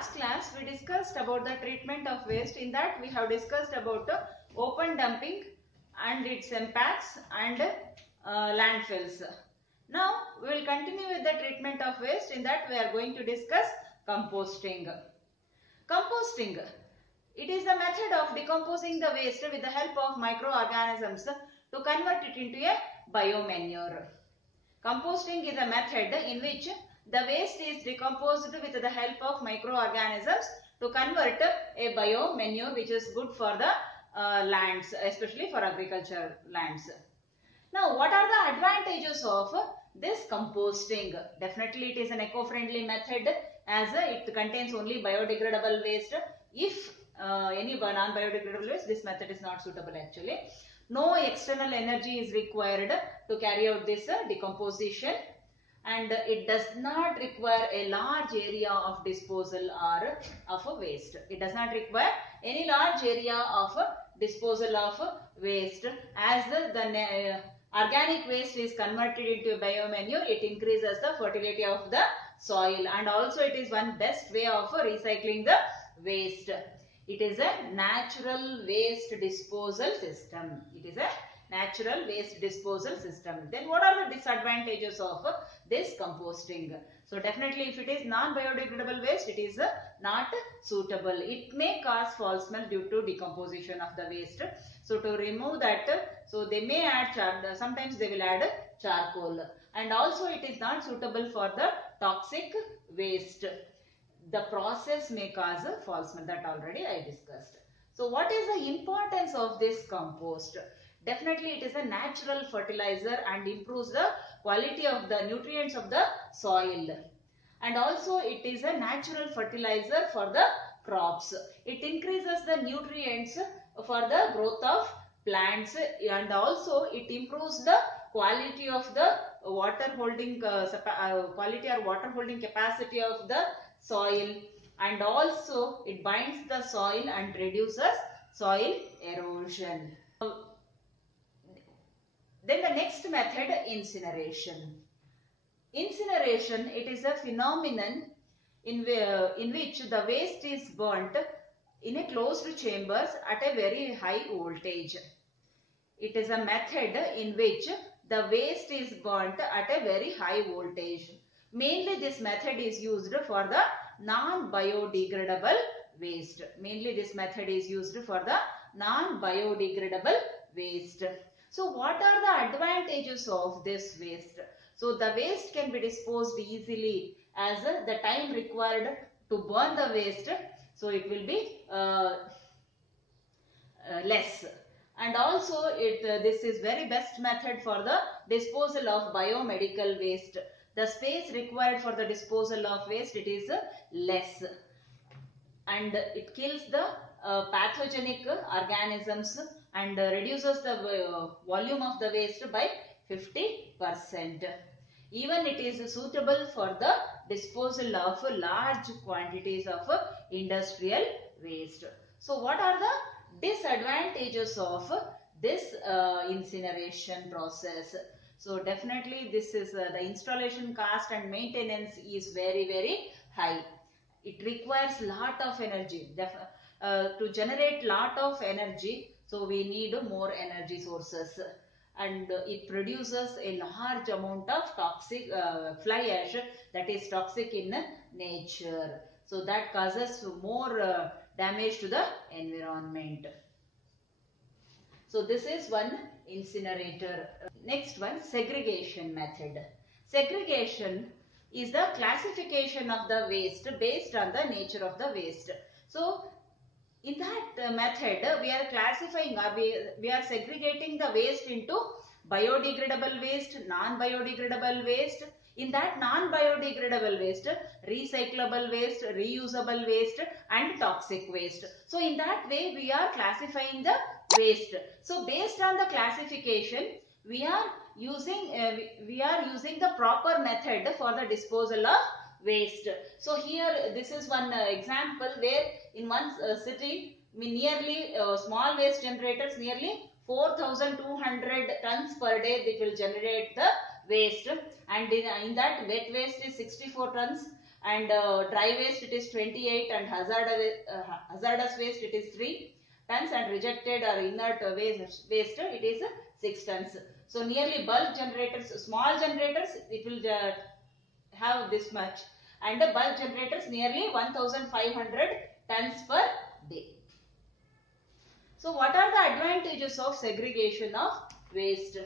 last class we discussed about the treatment of waste. In that we have discussed about open dumping and its impacts and landfills. Now we will continue with the treatment of waste. In that we are going to discuss composting. Composting. It is the method of decomposing the waste with the help of microorganisms to convert it into a biomanure. Composting is a method in which the waste is decomposed with the help of microorganisms to convert a biomanure which is good for the lands, especially for agriculture lands. Now, what are the advantages of this composting? Definitely it is an eco-friendly method as it contains only biodegradable waste. If any non-biodegradable waste, this method is not suitable actually. No external energy is required to carry out this decomposition, and it does not require a large area of disposal or of a waste. It does not require any large area of disposal of waste. As the organic waste is converted into biomanure, it increases the fertility of the soil, and also it is one best way of recycling the waste. It is a natural waste disposal system. It is a natural waste disposal system. Then what are the disadvantages of this composting? So definitely if it is non-biodegradable waste, it is not suitable. It may cause false smell due to decomposition of the waste. So to remove that, so they may add, sometimes they will add charcoal. And also it is not suitable for the toxic waste. The process may cause a false smell, that already I discussed. So what is the importance of this compost? Definitely it is a natural fertilizer and improves the quality of the nutrients of the soil. And also it is a natural fertilizer for the crops. It increases the nutrients for the growth of plants, and also it improves the quality of the water holding quality or water holding capacity of the soil, and also it binds the soil and reduces soil erosion. Then the next method, incineration. Incineration, it is a phenomenon in which the waste is burnt in a closed chambers at a very high voltage. It is a method in which the waste is burnt at a very high voltage. Mainly this method is used for the non-biodegradable waste. Mainly this method is used for the non-biodegradable waste. So what are the advantages of this waste? So the waste can be disposed easily as the time required to burn the waste, so it will be less. And also this is very best method for the disposal of biomedical waste. The space required for the disposal of waste, it is less, and it kills the pathogenic organisms and reduces the volume of the waste by 50%. Even it is suitable for the disposal of large quantities of industrial waste. So what are the disadvantages of this incineration process? So definitely this is the installation cost and maintenance is very high. It requires lot of energy to generate lot of energy. So we need more energy sources, and it produces a large amount of toxic fly ash that is toxic in nature. So that causes more damage to the environment. So this is one incinerator. Next one, segregation method. Segregation is the classification of the waste based on the nature of the waste. So in that method, we are classifying or we are segregating the waste into biodegradable waste, non-biodegradable waste. In that non-biodegradable waste, recyclable waste, reusable waste and toxic waste. So in that way we are classifying the waste. So based on the classification, we are using the proper method for the disposal of waste. So here this is one example where in one city nearly small waste generators nearly 4,200 tons per day it will generate the waste, and in that wet waste is 64 tons and dry waste it is 28, and hazardous waste it is 3 tons, and rejected or inert waste it is 6 tons. So nearly bulk generators, small generators, it will have this much, and the bulk generators nearly 1500 tons per day. So what are the advantages of segregation of waste?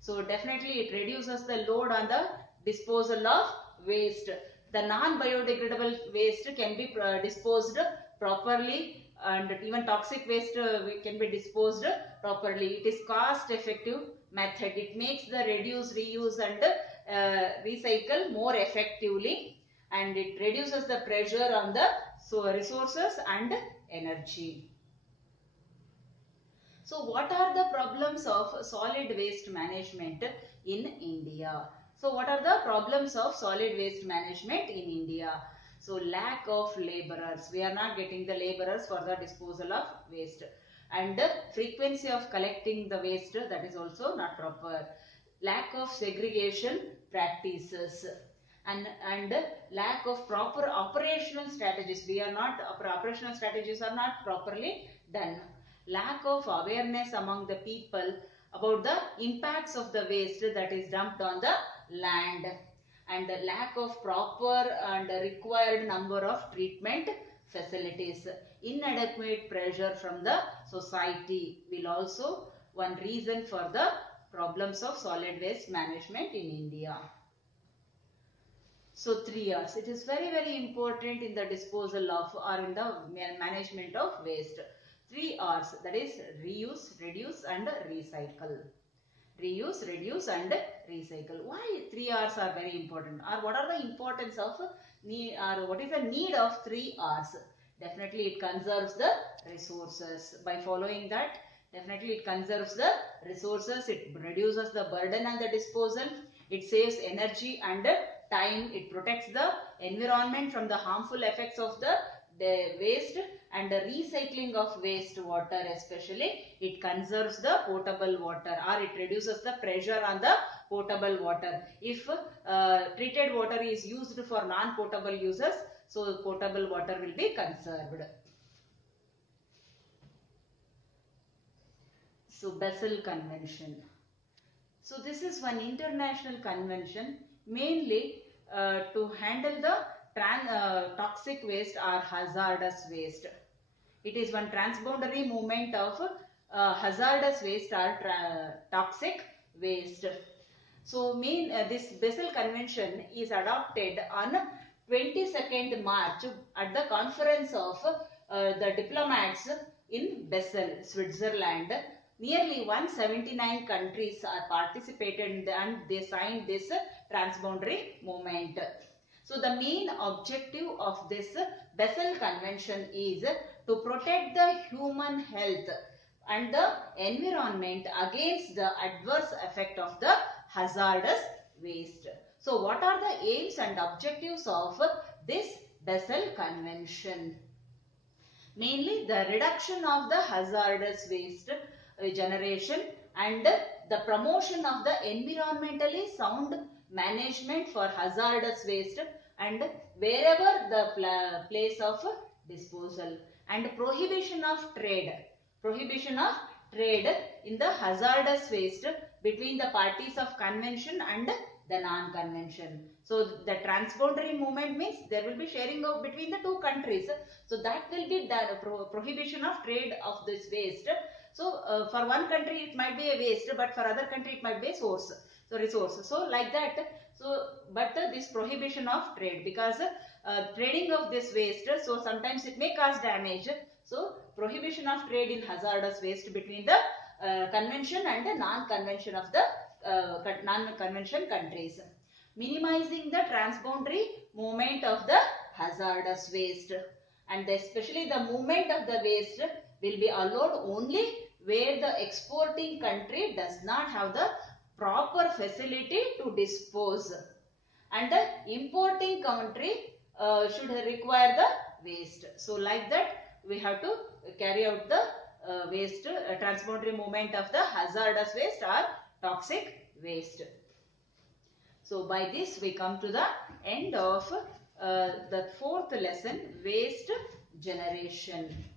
So definitely it reduces the load on the disposal of waste. The non-biodegradable waste can be disposed properly, and even toxic waste can be disposed properly. It is cost effective method. It makes the reduce, reuse and recycle more effectively, and it reduces the pressure on the resources and energy. So what are the problems of solid waste management in India? So what are the problems of solid waste management in India? So lack of laborers. We are not getting the laborers for the disposal of waste. And the frequency of collecting the waste, that is also not proper. Lack of segregation practices. And lack of proper operational strategies. Operational strategies are not properly done. Lack of awareness among the people about the impacts of the waste that is dumped on the land, and the lack of proper and required number of treatment facilities. Inadequate pressure from the society will also one reason for the problems of solid waste management in India. So 3 R's. It is very, very important in the disposal of or in the management of waste. 3 R's, that is reuse, reduce and recycle. Reuse, reduce and recycle. Why 3 R's are very important? Or what are the importance of need, or what is the need of 3 R's? Definitely it conserves the resources. By following that, definitely it conserves the resources, it reduces the burden on the disposal, it saves energy and time, it protects the environment from the harmful effects of the waste, and the recycling of waste water especially, it conserves the potable water, or it reduces the pressure on the potable water. If treated water is used for non-potable uses, so potable water will be conserved. So Basel Convention. So this is one international convention mainly to handle the toxic waste or hazardous waste. It is one transboundary movement of hazardous waste or toxic waste. So this Basel Convention is adopted on 22nd March at the conference of the diplomats in Basel, Switzerland. Nearly 179 countries are participated and they signed this transboundary movement. So the main objective of this Basel Convention is to protect the human health and the environment against the adverse effect of the hazardous waste. So what are the aims and objectives of this Basel Convention? Mainly the reduction of the hazardous waste generation and the promotion of the environmentally sound management for hazardous waste and wherever the place of disposal, and prohibition of trade in the hazardous waste between the parties of convention and the non-convention. So the transboundary movement means there will be sharing of between the two countries. So that will be the prohibition of trade of this waste. So for one country it might be a waste, but for other country it might be a source. So resource. So like that. So but this prohibition of trade, because trading of this waste, so sometimes it may cause damage. So prohibition of trade in hazardous waste between the convention and the non-convention of the non-convention countries. Minimizing the transboundary movement of the hazardous waste, and especially the movement of the waste will be allowed only where the exporting country does not have the proper facility to dispose, and the importing country should require the waste. So like that we have to carry out the waste transboundary movement of the hazardous waste or toxic waste. So by this we come to the end of the fourth lesson, waste generation.